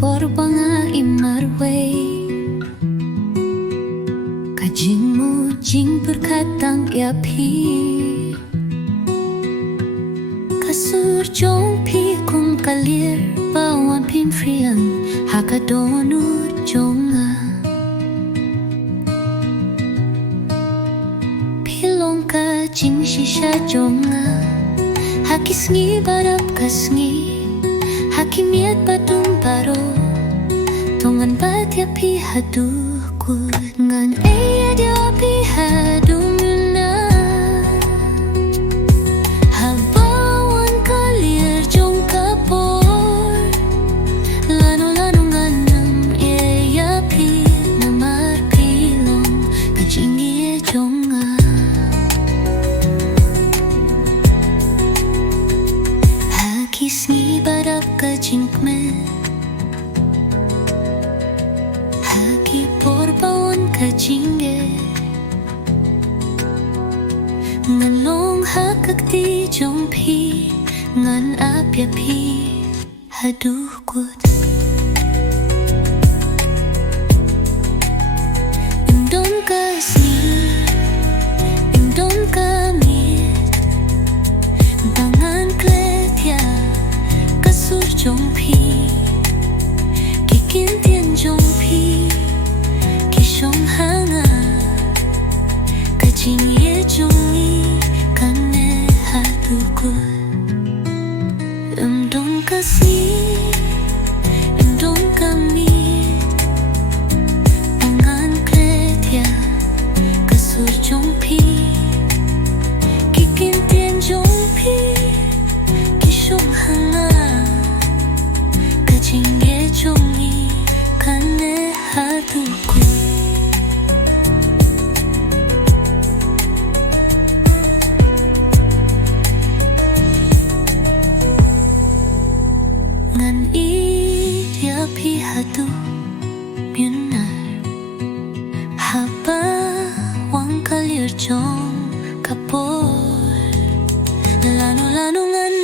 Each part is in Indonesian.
porbanga imarway kajingmu jing berkatang yapi kasur jong pi kung kalir bawan pin friang hakadonu jonga pilong ka jing shisha jonga hakisngi barap kasngi hakimiat badung baro tongan batia pi haduh kut ngan eya dia pi hadung na habawan kalir jong kapor lano nganam eya pi namar pilong kajingi jonga hakisngi barap kajingme haki porbawon kajinge ngalong hakakti jong pi ngan apya pi haduh kut indon kasni indon kamit tangan kletia kasur jong pi kikin tien jong pi kishong hanga kajing ye jong i kane haduku dong kasi dong kami tangan kletia kasur jong pi kikin tien jong pi kishong hanga kajing ye jong i kane haduku ngan i dia pi hadu miunar haba wang kalir jong kapor lano ngan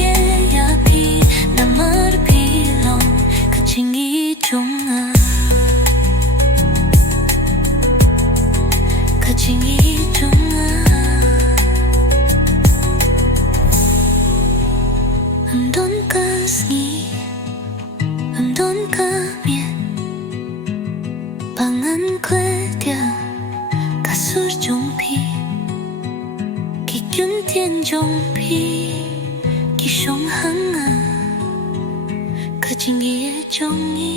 ye ya pi namar pilong kajingi jonga kajingi jonga andon kasngi andon kamien pangan kletia kasur jong pi kikyun tien jong pi kishong hanga kajingi jong i